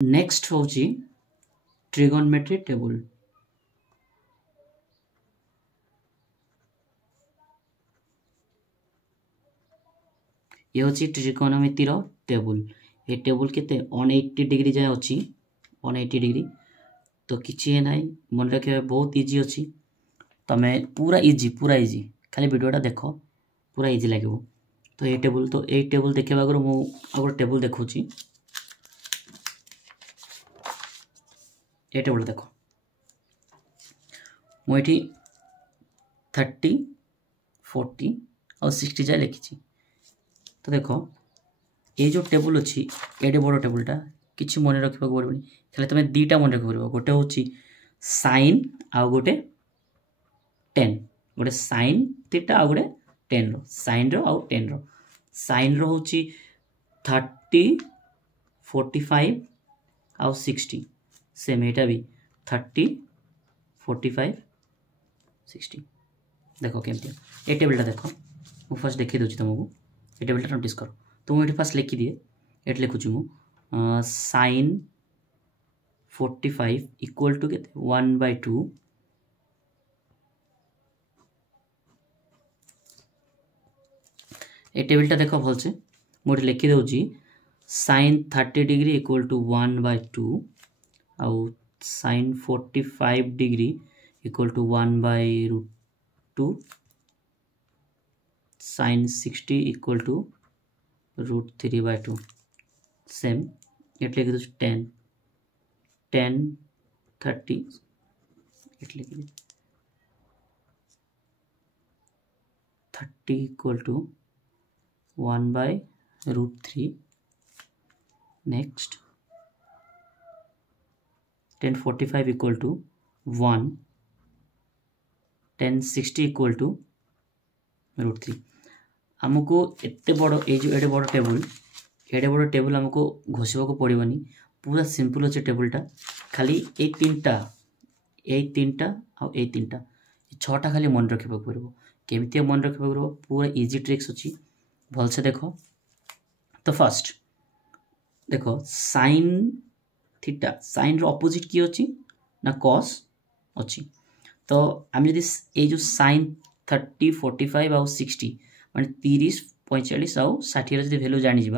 Next हूँ trigonometry table. ये हूँ ट्रिगोनोमेट्री टेबल। ये टेबल के 180 डिग्री जाए अच्छी 180 डिग्री। तो किसी ना मन रखा बहुत इजी अच्छी। तमें पूरा इजी खाली वीडियोटा देख पूरा इजी लगे। तो ये टेबल देखा आगे मुझे टेबल देखा ये टेबल देख मुझे 30 40 और 60 जाए लिखी। तो देख ये जो टेबल अच्छी एडे बड़ टेबलटा किसी मन रखा पड़े खाली तुम दीटा मन रख पड़ो। गोटे हूँ साइन आउ गोटे टेन गोटे साइन थीटा आउ गोटे टेन साइन आउ टेन साइन हूँ 30 45 आउ 60 सेम एटा भी 30 45 60। देख केमती ये टेबलटा देख मुझे फास्ट देखी दूसरी तुमको ये टेबलटा नोटिस कर। तो मुझे फास्ट लिखी दिए ये लिखुची मु साइन 45 इक्वल टू के 1/2 ये टेबलटा देख भलसे मुझे लिखी दूसरी साइन 30 डिग्री इक्वल टू 1/2 आउ sine 45 degree equal to 1/√2 sine 60 equal to √3/2 same ये लिखी दूसरी 10 10 30 ये लिखी 30 equal to 1/√3 next 1045 equal to 1 1060 equal to √3। आमको एते बड़ एडे बड़ टेबल आमको घोषवाक पड़ोनी पूरा सिंपल अच्छे टेबलटा खाली ये तीनटा आउ ये तीनटा छटा खाली मन रखा पड़ो केमती मन रखा पड़ो पूरा इजी ट्रिक्स अच्छी भलसे देख। तो फर्स्ट देख साइन थीटा साइन अपोजिट किए अच्छी ना कॉस अच्छी। तो आम जदि ये जो साइन 30 45 आउ 60 माने 30 45 आउ 60 जब भैल्यू जानी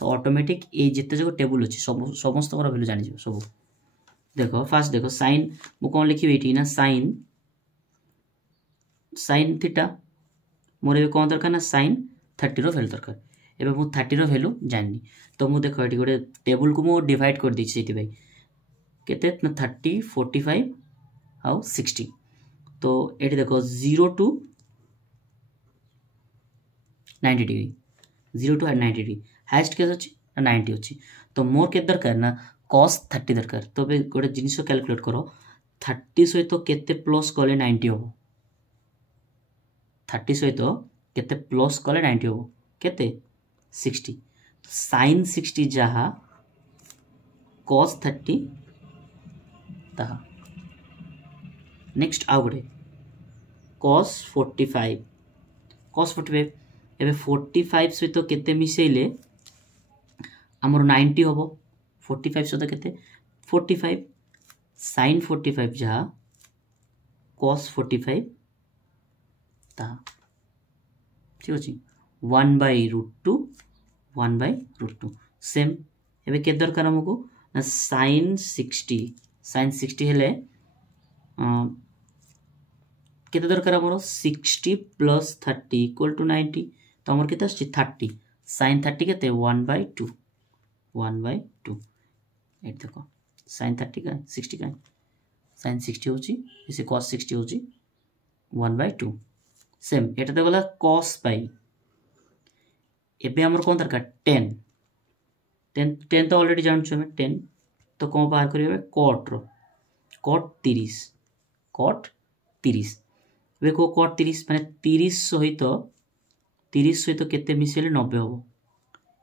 तो ऑटोमेटिक ये जिते जो टेबल अच्छी समस्त भैल्यू जानी सब। देख फास्ट देख साइन मु कौन लिखी ये ना साइन साइन थीटा मोर ए कौन दरकार ना साइन 30 भैल्यू दरकार। एवं मुझे 30 भैल्यू जानी तो मुझे देख ये गोटे टेबल को मुझे डिवाइड कर दी से केते 30 45 आउ 60। तो ये देख 0 to 90 degree 0 to 90 degree highest के अच्छी 90 अच्छी। तो मोर के दरकार ना cos 30 दरकार। तो गोटे जिनिस कैलकुलेट कर 30 सहित केते प्लस कले 90 हम 30 सहित केते प्लस कले 90 हम केते 60। तो साइन 60 जहाँ cos 30 ताहा नेक्स्ट आउ गोटे cos 45 एवं 45 सहित केते मिसेले आमर 90 हम 45 सहित केते 45 साइन 45 जहाँ cos 45 ताहा ठीक अच्छे 1/√2 1/√2 सेम एवं के दरकार आमको ना साइन 60 हेले केते दरकार आमर 60 प्लस 30 इक्वल टू 90। तो आमर केते आछि 30 साइन 30 केते 1/2 ये देखो साइन 30 का 60 का साइन 60 होची इसे cos 60 होची 1/2 सेम एटा तो गला cos पाई। एबे आमर कोन दरकार 10 तो ऑलरेडी जान छु हमें 10 तो कौन बाहर करिए cot 30 वे को cot 30 माने 30 सहित केते मिसेले 90 हम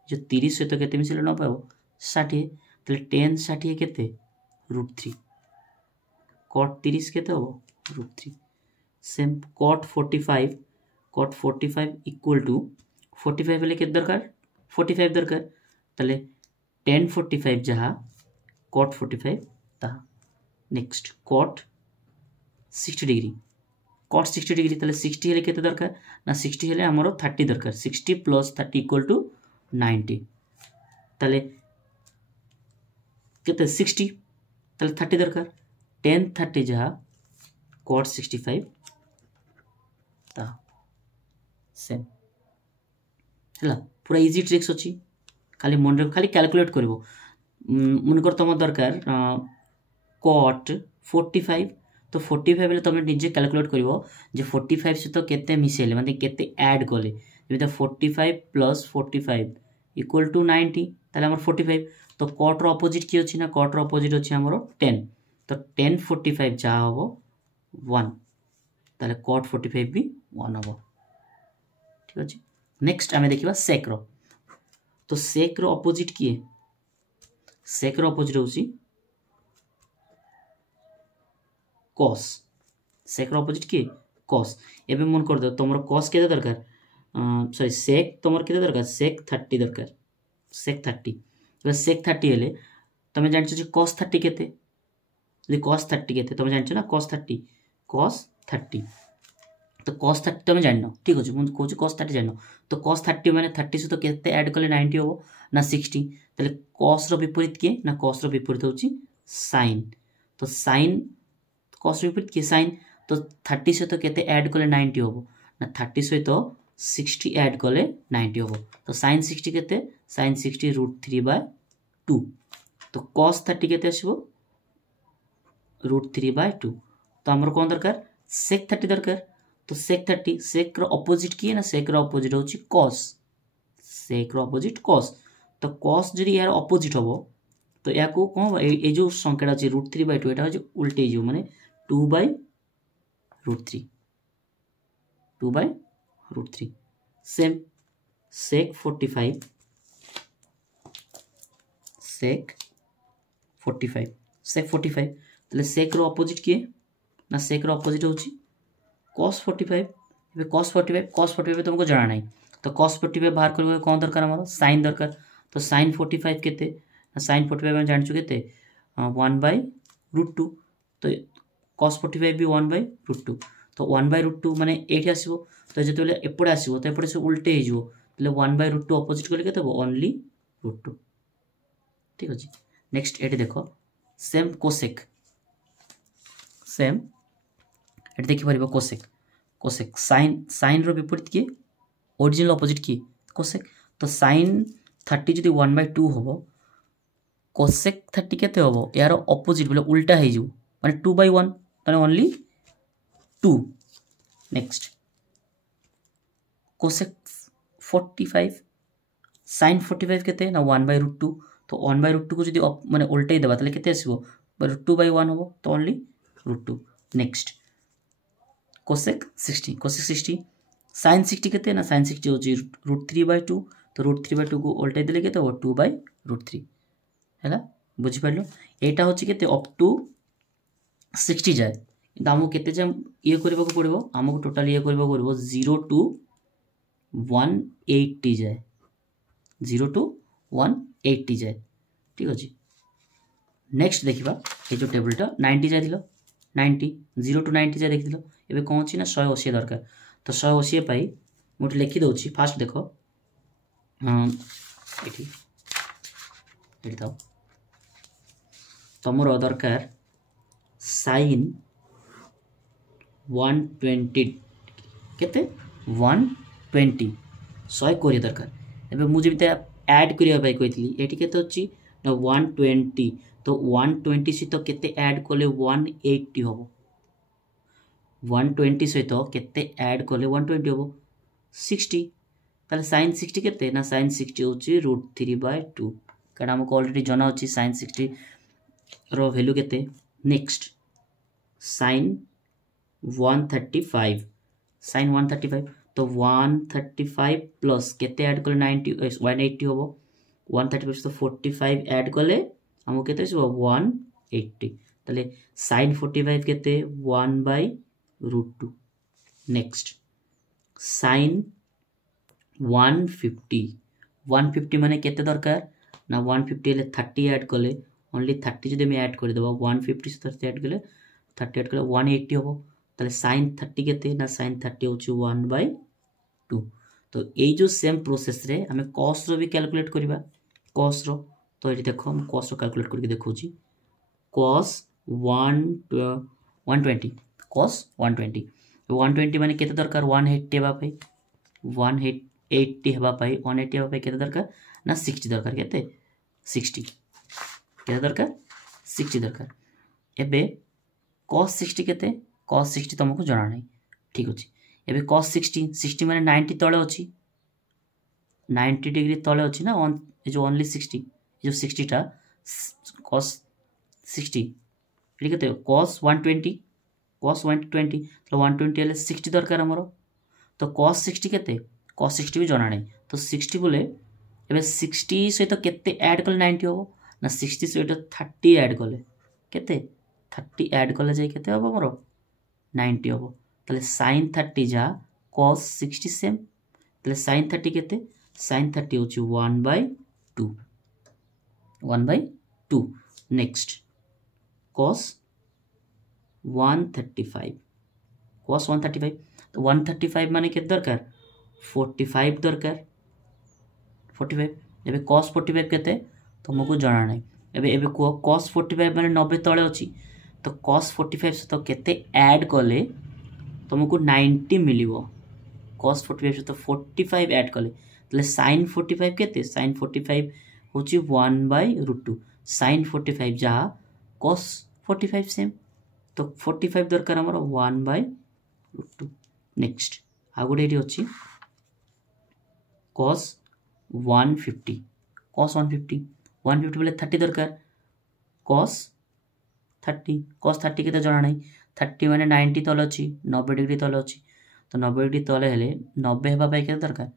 जो 30 सहित केते मिसेले 90 हम 60 तले 10 60 केते √3 cot 30 केते हम √3 सेम cot 45 इक्वल टू 45 हेले केते दरकार 45 दरकार तले 10 45 जहाँ cot 45 ता next cot 60 degree cot 60 degree ताले 60 हेले केते दरकार ना 60 हेले हमरो 30 दरकार 60 प्लस 30 इक्वल टू 90 ताले केते 60 ताले 30 दरकार 10 30 जहा cot 65 ता सेम हला पूरा इजी ट्रिक्स अछि खाली मन रे खाली कैलकुलेट करबो मन कर तुम दरकार cot 45 तो 45 ले तुम निजे कैलकुलेट करिवो जे 45 से तो केते मिसेले माने केते ऐड कले जेमे 45 प्लस 45 इक्वल टू 90 ताले हमर 45 तो cot रो अपोजिट की अछि ना cot रो अपोजिट अछि हमर 10 तो 10 45 जा होबो 1 ताले cot 45 भी 1 होबो ठीक अछि नेक्स्ट आमे देखिबा sec रो तो sec रो अपोजिट की sec रो अपोजिट होछि cos sec रो अपोजिट की cos एबे मन कर दो तमरो cos केते दरकार सॉरी sec तमरो केते दरकार sec 30 दरकार sec 30 एबे sec 30 हेले तमे जानछ जे cos 30 केते ले cos 30 केते तमे जानछ ना cos 30 तो cos 30 तमे जाननो ठीक अछि मन कहू cos 30 जाननो तो cos 30 माने 30 से तो केते ऐड करले 90 होबो ना 60 तले cos रो विपरीत के ना cos रो विपरीत होछि sin तो sin cos विपरीत के sin तो 30 से तो केते ऐड करले 90 होबो ना 30 से तो 60 ऐड करले 90 होबो तो sin 60 केते sin 60 √3/2 तो cos 30 केते आसीबो √3/2 तो हमर कोन दरकार sec 30 दरकार तो sec 30 sec रो अपोजिट की है ना sec रो अपोजिट होछि cos sec रो अपोजिट cos तो cos जदी यार अपोजिट होबो तो या को कोन ए जो संख्याटा अछि √3/2 एटा होछि उल्टे जो माने 2/√3 2/√3 सेम sec 45 sec 45 तले sec रो अपोजिट की ना sec रो अपोजिट होछि cos 45 एबे cos 45 तुमको जाना नहीं तो cos 45 बाहर करबो कोन दरकार हमरो sin दरकार तो sin 45 केते sin 45 हम जान छु केते 1/√2 तो cos 45 भी 1/√2 तो 1/√2 माने एठी आसीबो तो जेतेले एपडे आसीबो तो एपडे से उल्टे हे जिवो तले 1/√2 अपोजिट करले केते हो ओनली √2 ठीक अछि नेक्स्ट एठी देखो सेम cosec सेम एठी देखि परबो cosec sin रो विपरीत के ओरिजिनल अपोजिट की cosec तो sin 30 जदी 1/2 होबो cosec 30 केते होबो यार अपोजिट बोले उल्टा हे जिवो माने 2/1 माने ओनली 2 नेक्स्ट cosec 45 sin 45 केते ना 1/√2 तो 1/√2 को जदी माने उल्टा ही देबा तले केते आसीबो 2/1 होबो तो ओनली √2 नेक्स्ट cosec 60 sin 60 केते ना sin 60 होची √3/2 तो √3/2 को उल्टा देले केते हो 2/√3 हैला बुझि पाइलो एटा होची केते अप टू 60 जाय किंतु हमको केते जे ये करबा को पड़िबो हमको टोटल ये करबा करबो 0 to 180 जाय 0 to 180 जाय ठीक अछि नेक्स्ट देखिबा ए जो टेबलटा 90 जाय दिलो 90 0 to 90 जाय देखिदिलो एबे कोन छी ना 180 दरकार तो 180 पाई मोटे लिखि दोछि फास्ट देखो एठी एठी तो तमरो दरकार sin 120 केते 120 100 कोरी दरकार एबे मु जेबिते ऐड करिया भाई कहितली एठी केते होछि ना 120 तो 120 से तो केते ऐड कोले 180 होबो 120 से तो केते ऐड कोले 120 होबो 60 ताले sin 60 केते ना sin 60 होछि √3/2 कारण हमको ऑलरेडी जाना होछि sin 60 रो वैल्यू केते नेक्स्ट sin 135 तो 135 प्लस केते ऐड कोले 90 180 होबो 135 तो 45 ऐड कोले हमको केते होबो 180 ताले sin 45 केते 1/√2 नेक्स्ट sin 150 माने केते दरकार ना 150 ले 30 ऐड कोले ओनली 30 जदि ऐड करदे 150 सहित ऐड कले 30 ऐड कले 180 हम ताले sin 30 केते ना sin 30 होची 1/2 तो ये जो सेम प्रोसेस रे हमें cos रो भी कैलकुलेट करबा cos रो तो ये देखो हम cos रो कैलकुलेट करके देखौची cos 120 cos 120 120 माने केते दरकार 180 हेबा पई 180 हेबा पई 180 हेबा पई केते दरकार ना 60 दरकार केते 60 केते दरकार 60 दरकार एबे cos 60 केते cos 60 तुमको जाना नहीं ठीक अछि एबे cos 60 माने 90 तळे अछि 90 डिग्री तळे अछि ना ए जो ओनली 60 जो 60 टा cos 60 ठीक है cos 120 तो 120 हेले 60 दरकार हमरो तो cos 60 केते cos 60 भी जाना नहीं तो 60 बोले एबे 60 सहित केते ऐड कले 90 हो ना 60 सहित 30 ऐड कले केते 30 ऐड कले जाय केते हो हमरो 90 हो ताले sin 30 जा cos 60 सेम ताले sin 30 केते sin 30 होची 1/2 नेक्स्ट cos 135 तो 135 माने के दरकार 45 दरकार 45 एबे cos 45 केते तुमको जाना नहीं एबे cos 45 माने 90 तळे अछि तो cos 45 तो केते ऐड कले तुमको 90 मिलिवो cos 45 तो 45 ऐड कले तले sin 45 केते sin 45 होची 1/√2 sin 45 जा cos 45 सेम तो 45 दरकार हमर 1/√2 नेक्स्ट आ गुडे एटी अछि cos 150 बोले 30 दरकार cos 30 केते जाना नहीं 30 माने 90 तले अछि 90 डिग्री तले अछि तो 90 डिग्री तले हेले 90 हेबा पाई केते दरकार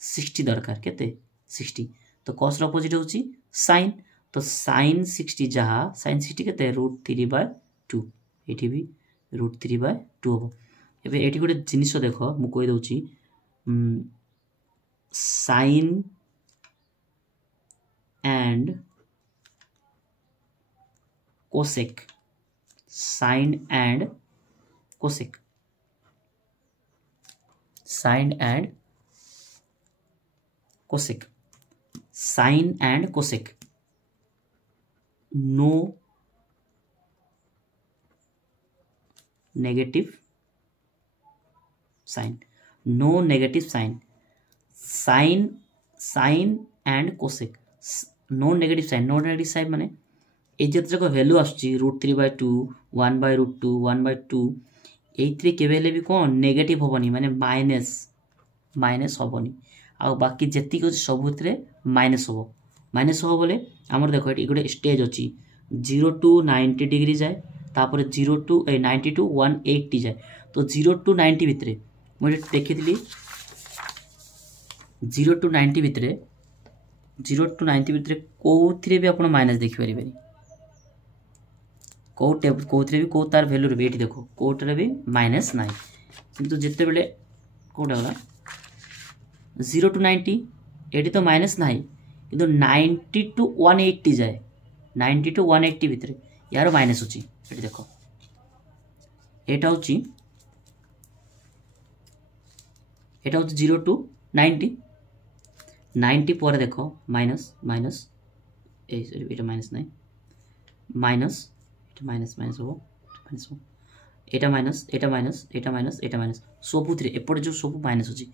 60 दरकार केते 60 तो cos रो अपोजिट होची sin तो sin 60 जहा sin 60 केते √3/2 एठी भी √3/2 हो एबे एठी गोटे जिनिस देखो मु कहि दउची sin and cosec sin and cosec sin and cosec sin and cosec no negative sign no negative sign sin and cosec no negative sign माने ए जत जको वैल्यू आछी √3/2 1/√2 1/2 एथरे केबेले भी कोन नेगेटिव होबनी माने माइनस होबनी आ बाकी जति को सबुतरे माइनस हो बोले हमर देखो एटी गोटे स्टेज अछि 0 to 90 डिग्री जाए तापर 0 to 90 to 180 जाए तो 0 to 90 भितरे मोर देखितली 0 to 90 भितरे कोथरे भी आपण माइनस देखि परिबेनी कोथरे भी को तार वैल्यू रे एठी देखो कोटरे भी माइनस नाही किंतु जत्ते बेले कोडा होला 0 to 90 एठी तो माइनस नाही किंतु 90 to 180 जाए 90 to 180 भितरे यार माइनस होची एठी देखो एटा होची 0 to 90 पर देखो माइनस ए सॉरी एटा माइनस नाही माइनस हो एटा माइनस सबुथरे एपट जो सब माइनस होची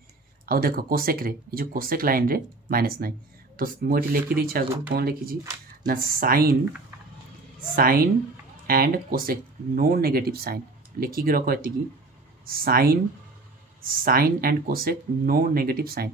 आ देखो कोसेक रे ए जो कोसेक लाइन रे माइनस नाही तो मोटी लिखि दी आगु कोन लिखि जी ना sine and cosec no negative sign लिखि के रखो एतिकी sine and cosec no negative sign